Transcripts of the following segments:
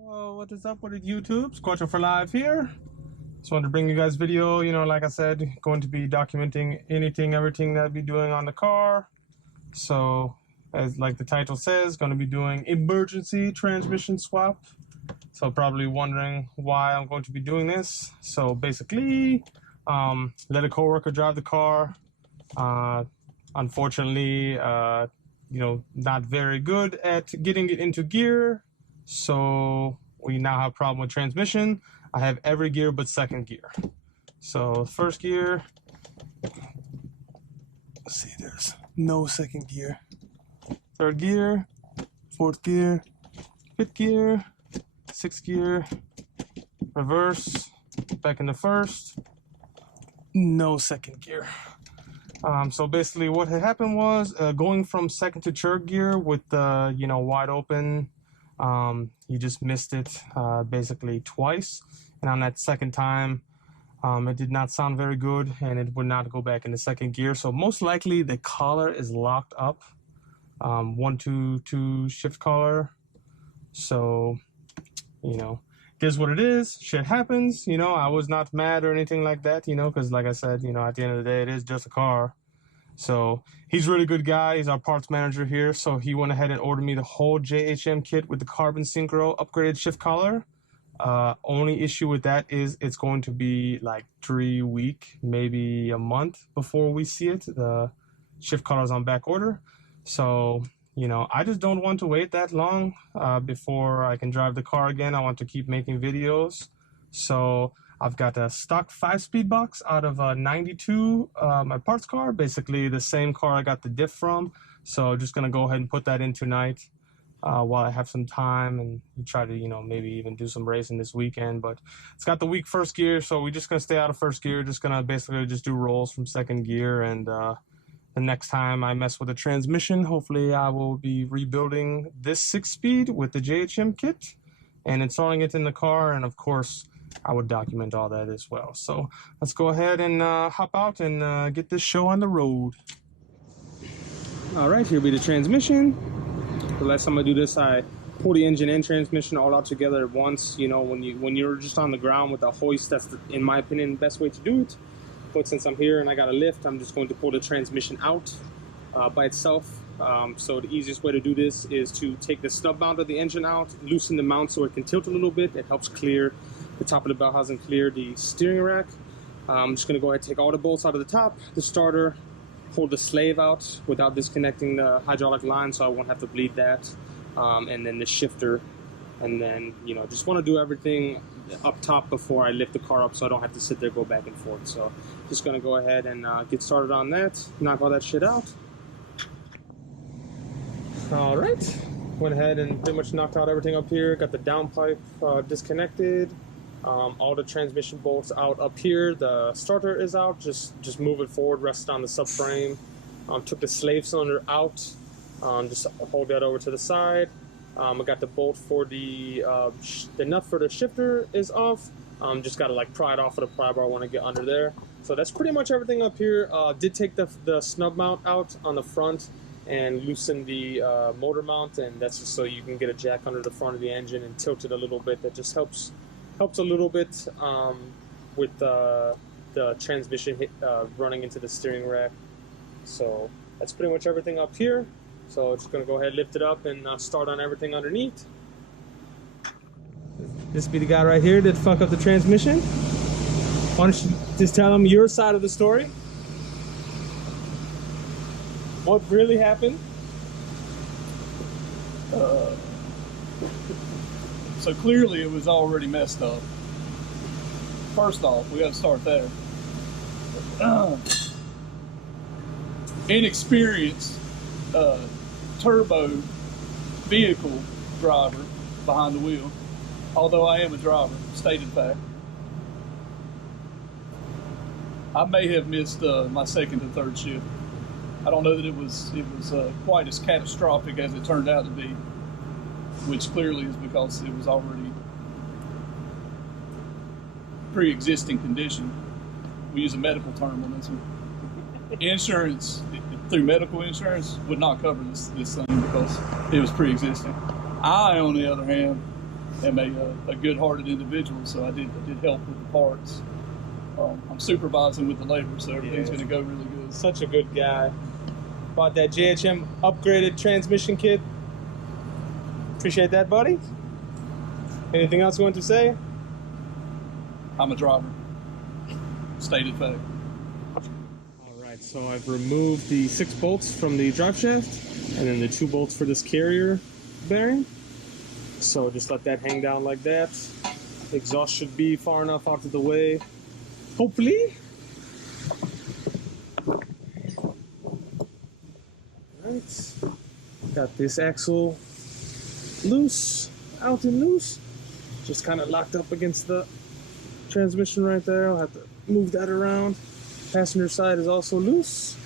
Well, what is up with it, YouTube? Squatcher for Live here. Just wanted to bring you guys video. You know, like I said, going to be documenting anything, everything that I'll be doing on the car. So, as like the title says, going to be doing emergency transmission swap. So probably wondering why I'm going to be doing this. So basically, let a coworker drive the car. Unfortunately, you know, not very good at getting it into gear. So we now have a problem with transmission. I have every gear but second gear. So first gear, let's see, there's no second gear. Third gear, fourth gear, fifth gear, sixth gear, reverse, back into first, no second gear. So basically what had happened was going from second to third gear with the, you know, wide open, you just missed it basically twice. And on that second time, it did not sound very good and it would not go back into second gear. So most likely the collar is locked up, 1, 2, 2 shift collar. So, you know, it is what it is. Shit happens. You know, I was not mad or anything like that, you know, because like I said, you know, at the end of the day, it is just a car. So he's a really good guy. He's our parts manager here. So he went ahead and ordered me the whole JHM kit with the carbon synchro upgraded shift collar. Only issue with that is it's going to be like 3 weeks, maybe a month before we see it. The shift collar is on back order. So, you know, I just don't want to wait that long before I can drive the car again. I want to keep making videos. So I've got a stock 5-speed box out of a 92, my parts car, basically the same car I got the diff from. So just gonna go ahead and put that in tonight while I have some time and try to, you know, maybe even do some racing this weekend. But it's got the weak first gear, so we're just gonna stay out of first gear. Just gonna basically just do rolls from second gear, and the next time I mess with the transmission, hopefully I will be rebuilding this 6-speed with the JHM kit and installing it in the car, and of course I would document all that as well. So let's go ahead and hop out and get this show on the road. All right, here be the transmission. The last time I do this, I pull the engine and transmission all out together at once. You know, when you're just on the ground with a hoist, that's in my opinion the best way to do it. But since I'm here and I got a lift, I'm just going to pull the transmission out by itself. So the easiest way to do this is to take the snub mount of the engine out, loosen the mount so it can tilt a little bit. It helps clear the top of the bell housing, clear the steering rack. I'm just gonna go ahead and take all the bolts out of the top, the starter, pull the slave out without disconnecting the hydraulic line so I won't have to bleed that, and then the shifter. And then, you know, just want to do everything up top before I lift the car up so I don't have to sit there, go back and forth. So just gonna go ahead and get started on that, knock all that shit out. All right, went ahead and pretty much knocked out everything up here. Got the downpipe disconnected, all the transmission bolts out up here. The starter is out, just move it forward, rest on the subframe. Took the slave cylinder out, just hold that over to the side. I got the bolt for the nut for the shifter is off. Just got to like pry it off of the pry bar. I want to get under there. So that's pretty much everything up here. Did take the snub mount out on the front and loosen the motor mount, and that's just so you can get a jack under the front of the engine and tilt it a little bit. That just helps a little bit with the transmission running into the steering rack. So that's pretty much everything up here. So just gonna go ahead, lift it up, and start on everything underneath. This be the guy right here that fucked up the transmission. Why don't you just tell him your side of the story? What really happened? So clearly it was already messed up. First off, we got to start there. Inexperienced turbo vehicle driver behind the wheel, although I am a driver, stated fact. I may have missed my second and third shift. I don't know that it was quite as catastrophic as it turned out to be, which clearly is because it was already pre-existing condition. We use a medical term on this one. Insurance, through medical insurance, would not cover this thing because it was pre-existing. I, on the other hand, am a good-hearted individual, so I did help with the parts. I'm supervising with the labor, so everything's going to go really good. Such a good guy. Bought that JHM upgraded transmission kit. Appreciate that, buddy. Anything else you want to say? I'm a driver. Stated fact. Alright, so I've removed the 6 bolts from the drive shaft and then the 2 bolts for this carrier bearing. So just let that hang down like that. The exhaust should be far enough out of the way. Hopefully. Alright. Got this axle loose, out and loose. Just kind of locked up against the transmission right there. I'll have to move that around. Passenger side is also loose.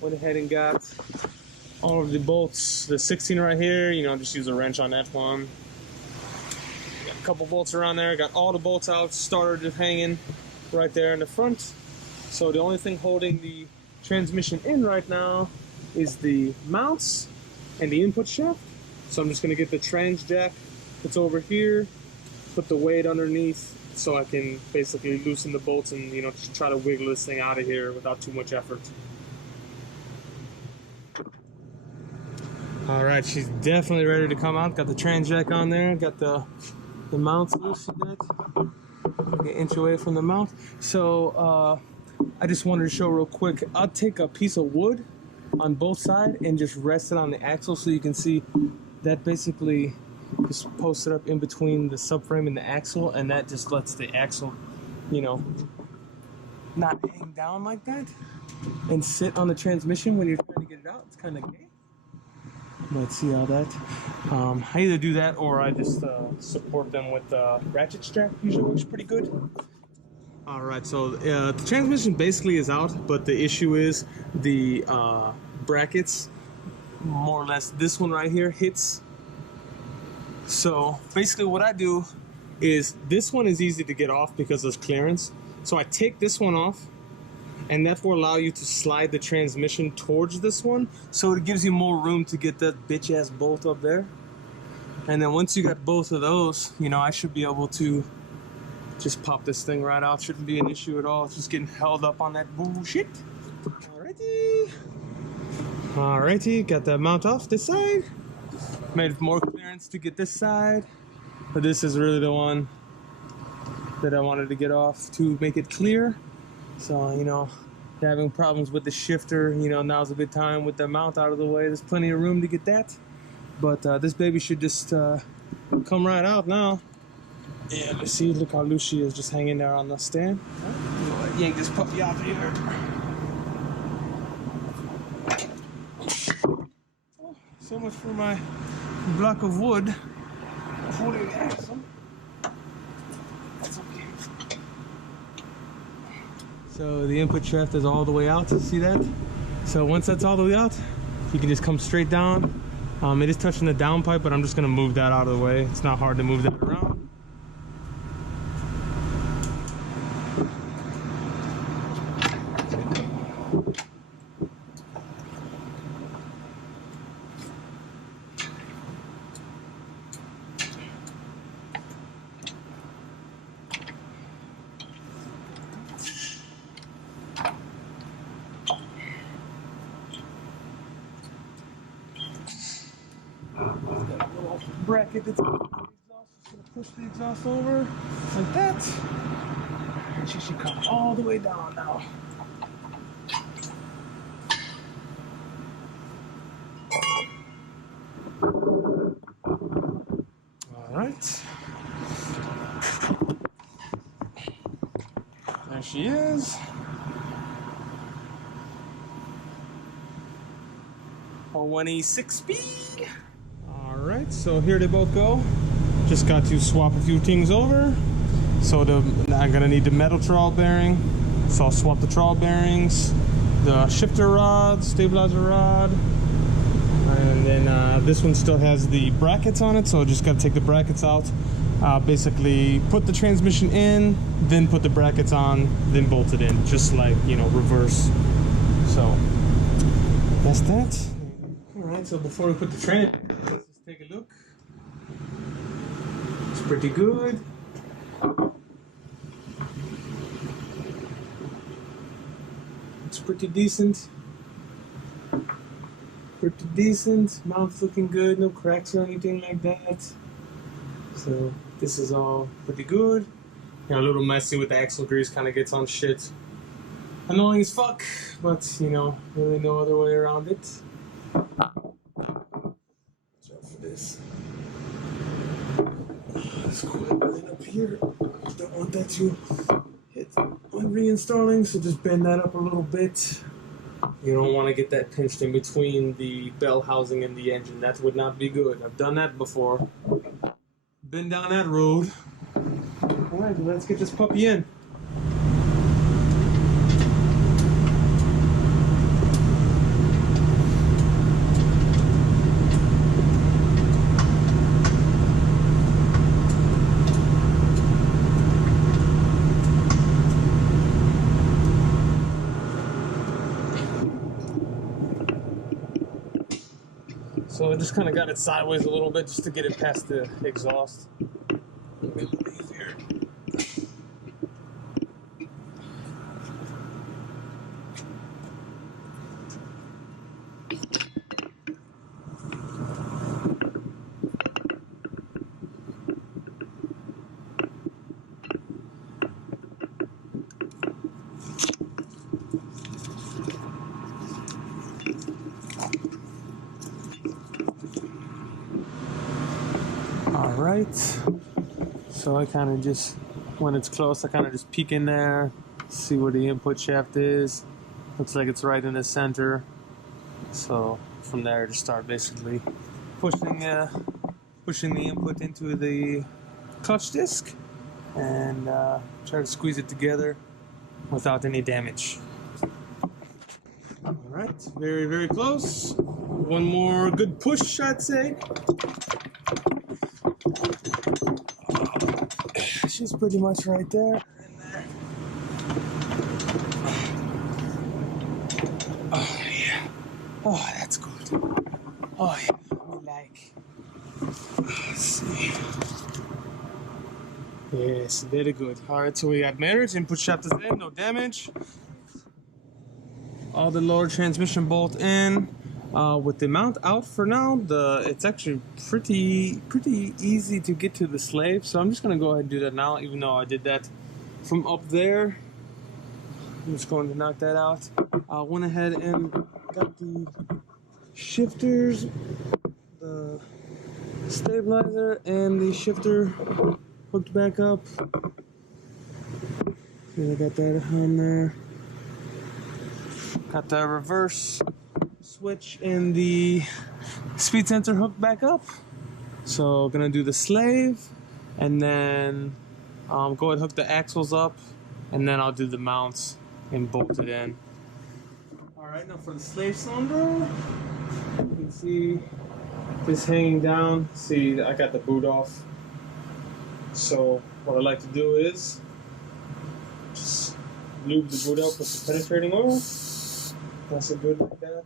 Went ahead and got all of the bolts. The 16 right here, you know, just use a wrench on that one. Got a couple bolts around there. Got all the bolts out, starter just hanging right there in the front. So the only thing holding the transmission in right now is the mounts and the input shaft. So I'm just gonna get the trans jack that's over here, put the weight underneath so I can basically loosen the bolts and, you know, just try to wiggle this thing out of here without too much effort. All right, she's definitely ready to come out. Got the trans jack on there, got the mounts loose, see that? Like an inch away from the mount. So I just wanted to show real quick, I'll take a piece of wood on both sides and just rest it on the axle so you can see that basically just posted up in between the subframe and the axle, and that just lets the axle, you know, not hang down like that and sit on the transmission when you're trying to get it out. It's kind of gay. Let's see how that. I either do that or I just support them with a ratchet strap. Usually works pretty good. All right, so the transmission basically is out, but the issue is the brackets, more or less this one right here hits. So basically what I do is this one is easy to get off because there's clearance. So I take this one off, and that will allow you to slide the transmission towards this one. So it gives you more room to get that bitch ass bolt up there. And then once you got both of those, you know, I should be able to just pop this thing right out. Shouldn't be an issue at all. It's just getting held up on that bullshit. Alrighty. Alrighty, got that mount off this side. Made more clearance to get this side. But this is really the one that I wanted to get off to make it clear. So, you know, if you're having problems with the shifter, you know, now's a good time with the mount out of the way. There's plenty of room to get that. But this baby should just come right out now. Yeah, let's see, look how loose she is, just hanging there on the stand. Right. Yank this puppy out here. Oh, so much for my block of wood holding the axle. That's okay. So the input shaft is all the way out, see that? So once that's all the way out, you can just come straight down. It is touching the down pipe, but I'm just gonna move that out of the way. It's not hard to move that around. Bracket that's on the exhaust, just gonna push the exhaust over like that, and she should come all the way down now. All right, there she is. A 186 speed. Alright, so here they both go. Just got to swap a few things over. So I'm gonna need the metal trowel bearing. So I'll swap the trowel bearings, the shifter rod, stabilizer rod, and then this one still has the brackets on it, so just gotta take the brackets out. Basically put the transmission in, then put the brackets on, then bolt it in, just like, you know, reverse. So that's that. Alright, so before we put the trans, let's just take a look. pretty good. It's pretty decent. Pretty decent. Mount's looking good. No cracks or anything like that. So this is all pretty good. You know, a little messy with the axle grease, kind of gets on shit. Annoying as fuck, but you know, really no other way around it. Watch out for this. Let's quit it up here. Don't want that to hit when reinstalling, so just bend that up a little bit. You don't want to get that pinched in between the bell housing and the engine. That would not be good. I've done that before. Been down that road. Alright, let's get this puppy in. So I just kind of got it sideways a little bit just to get it past the exhaust. A little easier. Alright, so I kind of just, when it's close, I kind of just peek in there, see where the input shaft is. Looks like it's right in the center. So from there, just start basically pushing the input into the clutch disc and try to squeeze it together without any damage. Alright, very, very close. One more good push, I'd say. She's pretty much right there. Oh yeah. Oh, that's good. Oh yeah. We like. Let's see. Yes, very good. Alright, so we got marriage, input shaft is in, no damage. All the lower transmission bolt in. With the mount out for now, it's actually pretty easy to get to the slave. So I'm just gonna go ahead and do that now, even though I did that from up there. I'm just going to knock that out. I went ahead and got the shifters, the stabilizer, and the shifter hooked back up. So I got that on there. Got the reverse switch and the speed sensor hooked back up. So gonna do the slave and then go ahead and hook the axles up, and then I'll do the mounts and bolt it in. Alright, now for the slave cylinder, you can see this hanging down. See, I got the boot off. So what I like to do is just lube the boot up with the penetrating oil. That's it, good like that.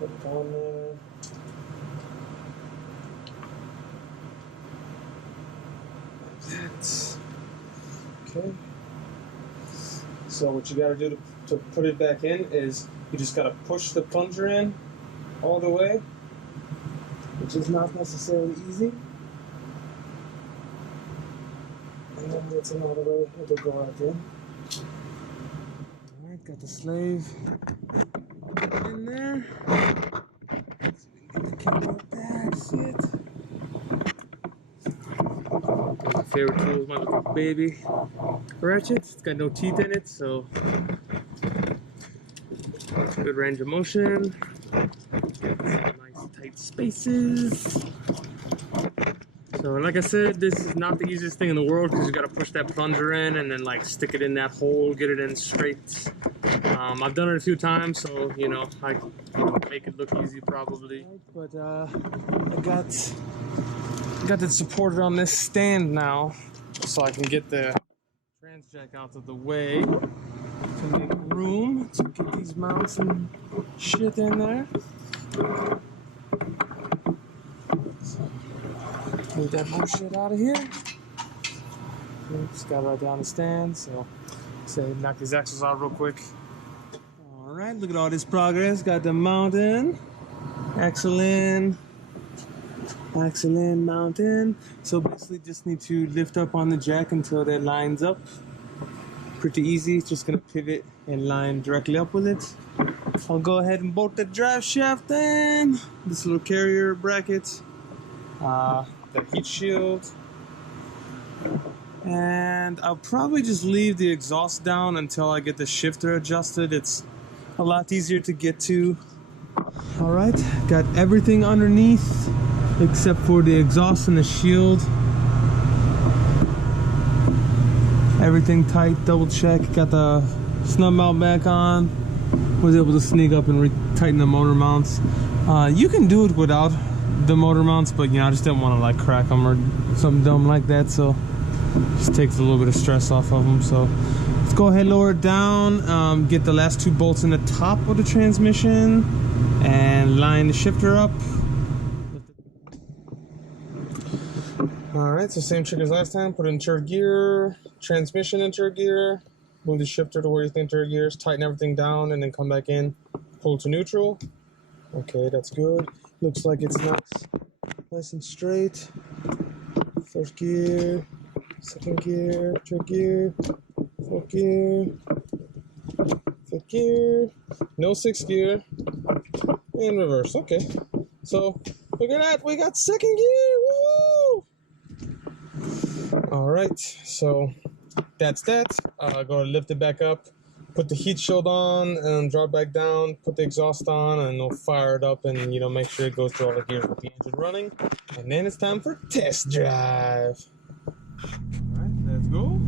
Put it on there. Like that. Okay. So what you gotta do to put it back in is you just gotta push the plunger in all the way, which is not necessarily easy. And then it's in all the way, it'll go out there. Alright, got the slave in there. So we can get the camera back, sit. My favorite tool is my little baby ratchet. It's got no teeth in it, so good range of motion. Nice tight spaces. So like I said, this is not the easiest thing in the world because you got to push that plunger in and then like stick it in that hole, get it in straight. I've done it a few times, so you know I make it look easy probably. But I got it supported on this stand now, so I can get the trans jack out of the way to make room to get these mounts and shit in there. So, move that bullshit out of here. Just got right down the stand, so knock these axles out real quick. Alright, look at all this progress. Got the mount in, axle in, mount in. So basically just need to lift up on the jack until that lines up. Pretty easy, just gonna pivot and line directly up with it. I'll go ahead and bolt the drive shaft in, this little carrier bracket, the heat shield, and I'll probably just leave the exhaust down until I get the shifter adjusted. It's a lot easier to get to. Alright, got everything underneath except for the exhaust and the shield. Everything tight, double check. Got the snub mount back on. Was able to sneak up and tighten the motor mounts. You can do it without the motor mounts, but you know, I just didn't want to like crack them or something dumb like that, so just takes a little bit of stress off of them. So let's go ahead, lower it down, get the last 2 bolts in the top of the transmission and line the shifter up. Alright, so same trick as last time. Put it in third gear, transmission in third gear, move the shifter to where you think third gear is, tighten everything down, and then come back in, pull to neutral. Okay, that's good. Looks like it's nice and straight. First gear, second gear, third gear, fourth gear, fifth gear, no 6th gear, and reverse. Okay, so look at that, we got 2nd gear. Woo! All right, so that's that. Go lift it back up, put the heat shield on, and drop back down. Put the exhaust on, and we'll fire it up, and make sure it goes through all the gears with the engine running. And then it's time for test drive. All right, let's go.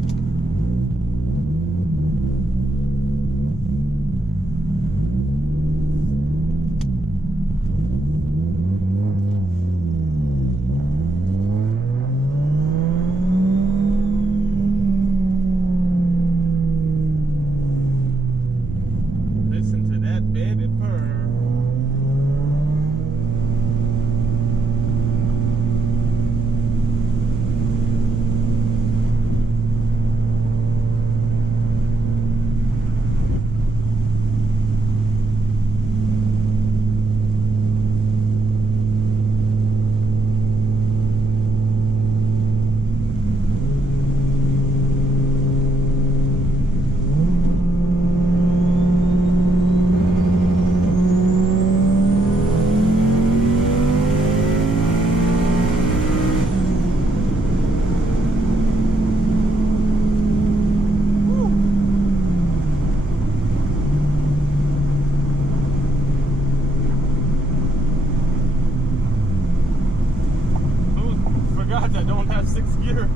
I don't have 6th gear.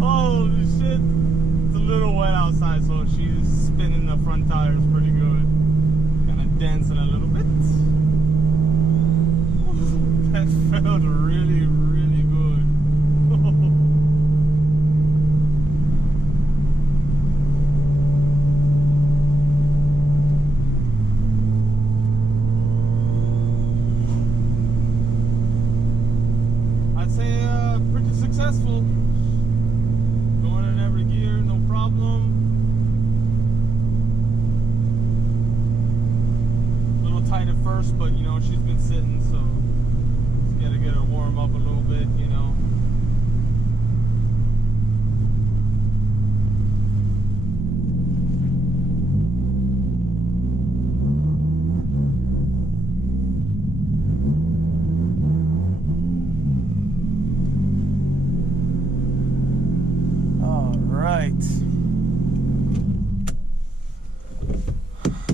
Holy shit. It's a little wet outside, so she's spinning the front tires pretty good. Kind of dancing a little bit. That felt really, really good. I'd say pretty successful. Going in every gear, no problem. A little tight at first, but she's been sitting, so gotta get her warm up a little bit, All right.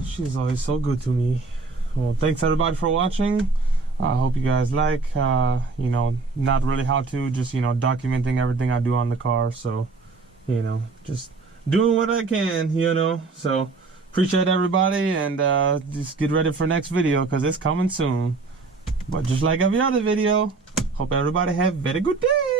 She's always so good to me. Well, thanks everybody for watching. I hope you guys like, you know, not really how to, just, you know, documenting everything I do on the car. So, you know, just doing what I can, you know. So, appreciate everybody, and just get ready for next video because it's coming soon. But just like every other video, hope everybody have a very good day.